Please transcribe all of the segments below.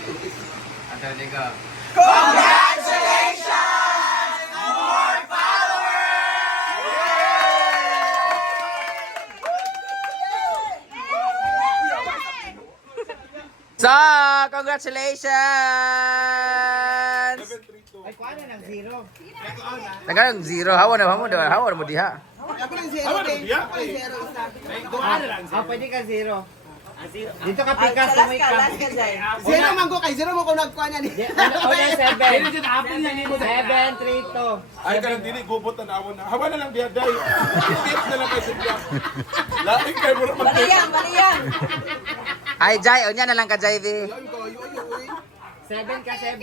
Ate Rodrigo. So, congratulations! Ay, kuha na ng zero. Nagkaroon zero. Hawa mo diha. Ako ng zero. Ako ng zero. Pwede ka zero. Dito ka pikas sa may ka. Zero man ko kay zero mo kung nagkuha niya ni. Una 7. 7, 3, 2. Ay, kanang dili, gubot na naawon na. Hawa na lang diya, day. Tips na lang kayo sa diya. Laking kayo mo na Baliyan. Ay, Jai. Unya na lang ka, Jai, V. 7 ka, 7.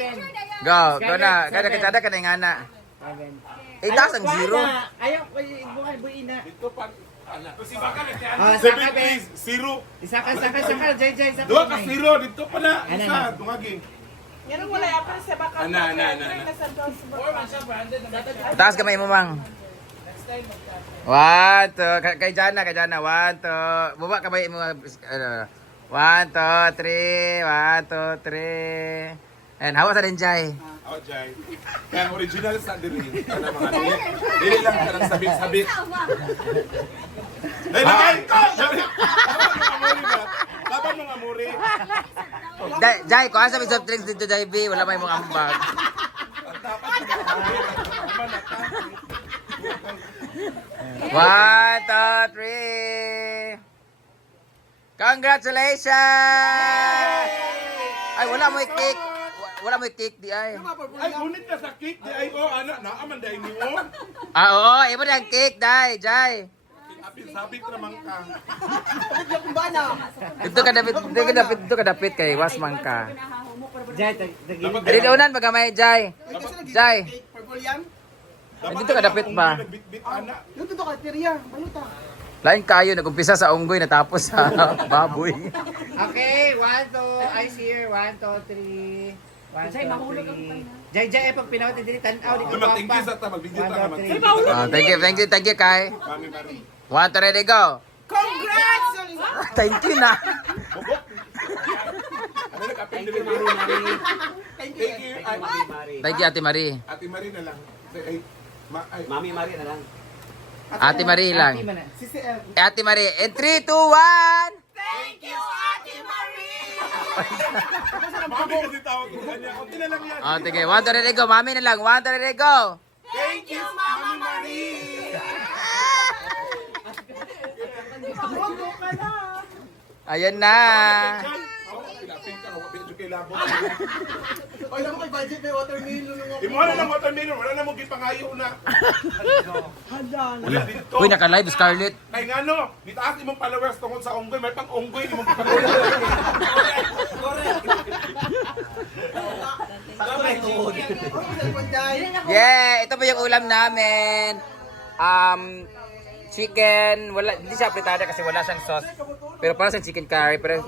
Go. Go na. Kada kitsada ka na yung ana. 7. Itaas ang zero. Ayaw, buhay na. Dito pa. Si Baka Ah, saka 7, 0. Isa ka, Jay. Dua ka 0, dito pa na. Isa, tungagi. Yan ang wala yapon sa baka. Ana. Taas kamay mo, mang. 1, 2. Kay Jana. 1, 2. Baba kamay mo. 1, 2, 3. 1, 2, 3. And hawa sa din, Jai. Oh, Jai. Kaya original sa diri. Ano mga dili. Dili lang ka ng sabit-sabit. Dahil lang Laban mga amuri. Jai, kuha sa soft drinks dito, Jai, V. Wala may mga ambag. One, two, three. Congratulations! Ay, wala mo yung cake. Wala mo yung cake di ay. Ay, unit ka sa cake. Di ay, oh, anak, naaman dahil ni mo. Ah, oo. Iba na yung cake, Jai. Jai. Sabit naman ka. Dito ka dapit kay Wasmang ka. Jay, Dali daunan pagamay, Jai. Jai. Dito ka dapit ba? Bit-bit, anak. Dito ka, Tiria. Ano ta? Lain kayo, nag-umpisa sa unggoy, natapos sa baboy. Okay, 1, 2, eyes here. 1, 2, 3. 1, 2, 3. Jay, pag pinawat dili tanaw di ko Dumat, thank you sa ta. Magbigyan ta ka. Thank you, Kai. Mami, mami. One, two, ready, go. Congrats! Thank you na. Ano na kapit dili Mari? Thank you. Thank you, Ate Marie. Ate Marie na lang. Ay, Mami Marie na lang. Ate Marie lang. Sisi, Ate Marie. In 3, 2, 1. Thank you, Ate Marie! Mami kasi tawag ko kanya. Kunti na lang yan. Oh, sige. One, two, ready, go. Mami na lang. One, two, ready, go. Thank you, Mami Marie. Ayan na. Pinapin ka. Pinapin kay labo. Oy, naman kay budget may watermelon. Imo na lang watermelon. Wala na mo gipangayo na. Wala dito. Uy, naka-live, Scarlett. Kay nga no, nitaas imong followers tungkol sa unggoy. May pang unggoy imong gipangayo. Yeah, ito po yung ulam namin. Chicken, wala, hindi siya fritada kasi wala siyang sauce. Pero para sa chicken curry, pero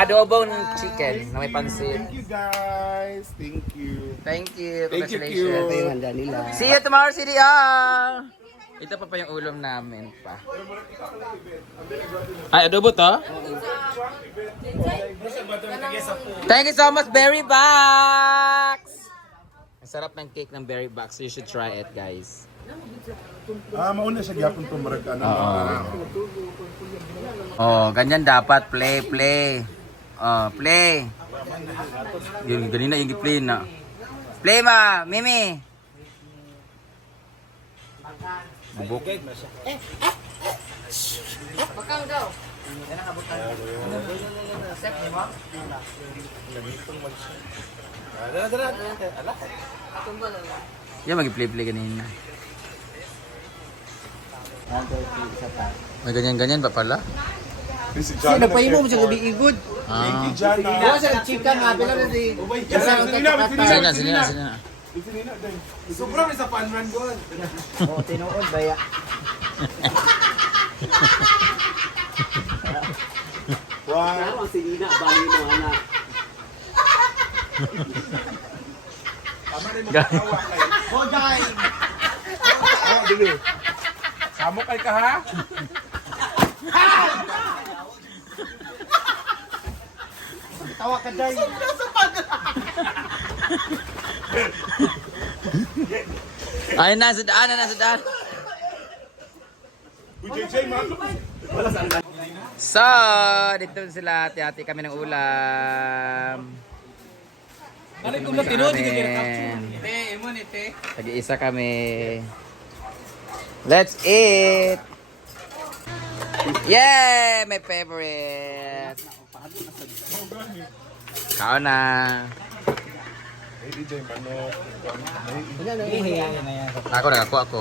adobong chicken na may pansit. Thank you guys. Thank you. Thank you. Thank you, Congratulations. Q. Handa nila. See you tomorrow, CDR! Ito pa yung ulam namin pa. Ay, adobo to? Thank you so much, Berry Box! Ang sarap ng cake ng Berry Box. You should try it, guys. Mauna siya gyapon to marag ano. Oh, ganyan dapat. Play. Oh, play. Yung ganina yung play na. Play ma, Mimi. Bubuk. Bakang daw. Yan mag-play ganina. May ganyan-ganyan ba pala? Sino pa mo sa gabi igod? Ah. Wala sa chika nga bila na di. Sino na. Sobra may sa panran ko. Oh, tinuod baya. Wow. Pero ang sinina, bali mo anak. Tama rin mo patawa kay. Hoday. Dili. Samo kay ka ha? Tawa ka day. Ay, nasa daan, nasa daan. Uy, JJ, mato. So, dito sila, hati-hati kami ng ulam. Tag-iisa kami. Let's eat! Yay! My favorite! Kao na! Hey, DJ, manok. Ako nakakuha ko.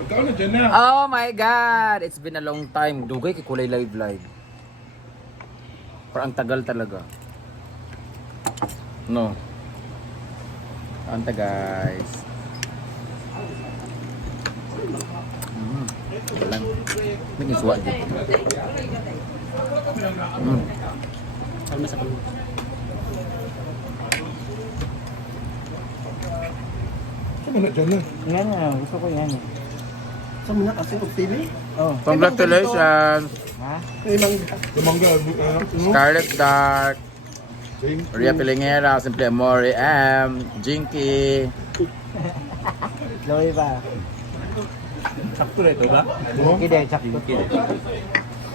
Ikaw na dyan na. Oh my God! It's been a long time. Dugay kay kulay live. Parang ang tagal talaga. No. Anta guys. Lang. Naging suwa dito. Saan na dyan na? Yan na, gusto ko yan. Saan mo na kasi kung sili? Oh. Congratulations! Ha? May mangga. Tumangga, anak mo. Scarlet Dark, Thank you. Ria Pilingera, Simple Amore, Jinky. Chloe pa. Sakto na ito ba? Ano? Kide, sakto.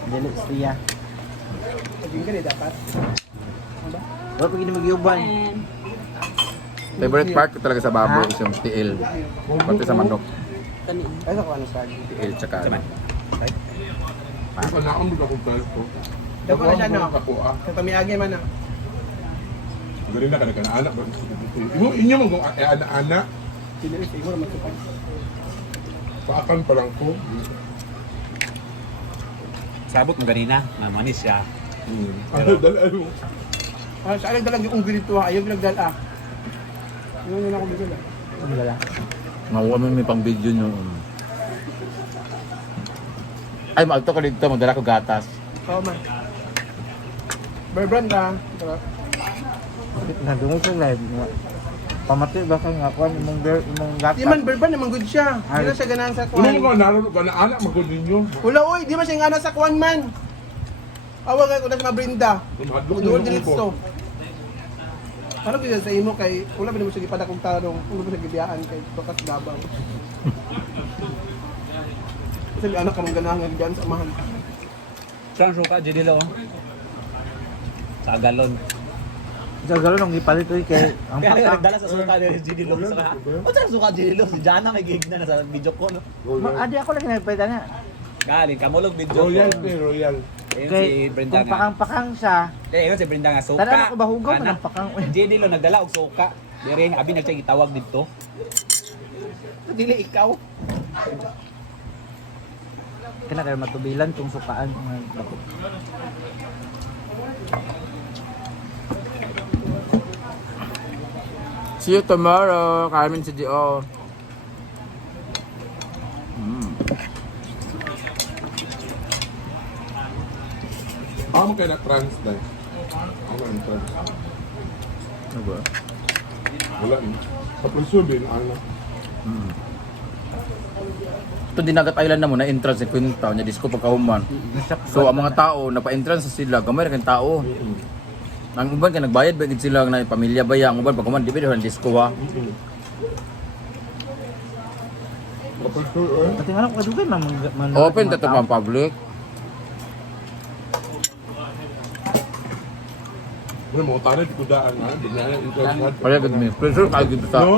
Dili, siya. Paging ka dapat. Wala pag mag-iuban. Favorite part ko talaga sa baboy is yung tiil. Pati sa manok. Ay, sa kung ano sa Tiil tsaka ano. Ikaw na ang mga kumpal ko. Daw ko na siya, no? Ako ah. Sa pamiyagi man na. Galing na ka na anak. Inyo mo kung anak-anak. Sili, sige mo naman sa pan. Paakan parang ko. Sabot mo ganina, mamanis siya. Ano, dala. Ah, sa alag dalag yung ungwilito ha. Ayaw pinagdala. Yun yun ako bigla. Makuha mo may pang video nyo. Ay, magto ko dito. Magdala ko gatas. Oo man. Berbrand ka. Diba? Nadungay sa live. Pamati ba kang ako imong gatas? Di man berbrand naman good siya. Di na siya ganahan sa Ano kuwan. mo naroon ka na anak magod ninyo. Wala oy, di man siya nga sa kuwan man. Awag ko na sa mga brinda. Dumadlok Doon na dito. ko. Ano kaya sa imo kay wala ba mo sige pada kung tarong, kung mo sa gibiyaan kay bakas babaw. Kasi anak ka mong ganahan nga diyan sa amahan. Saan suka, Jidilo? Sa galon. Sa galo nang ipalit ko kay ang Kaya paka. nagdala sa suka ni Jidilo. O saan suka, Jidilo? Si Jana may gigna na sa video ko, no? Adi ako lang nagpalitan na. Galing, kamulog video ko. Royal royal. Ayun si Kay Brenda kung nga. pakang-pakang siya. Ayun si Brenda nga, suka. Tala na ko bahugaw pa Ana. ng pakang. Jidilo nagdala og suka. Dire, abi nagsiya gitawag dito. Dili ikaw. Kana kay matubilan kung sukaan. See you tomorrow. Carmen si Gio. Ako kayo na-trans na. Ako na-trans. Ano ba? Wala eh. Sa Pulsubin, ano? Ito Dinagat Island na mo na entrance ni Quinta nya disco pagkahuman. So ang mga tao napa-entrance sila, gamay ra kay tao. Ang uban kay nagbayad ba gid sila na pamilya ba ya, ang uban pagkahuman di ba disco ha. Pati nga ko kadugay man. Open ta to pang public. Ano mo, tanay, tikudaan, ha? Bigyan na, interest. Kaya gid mi. Pressure kay gid sa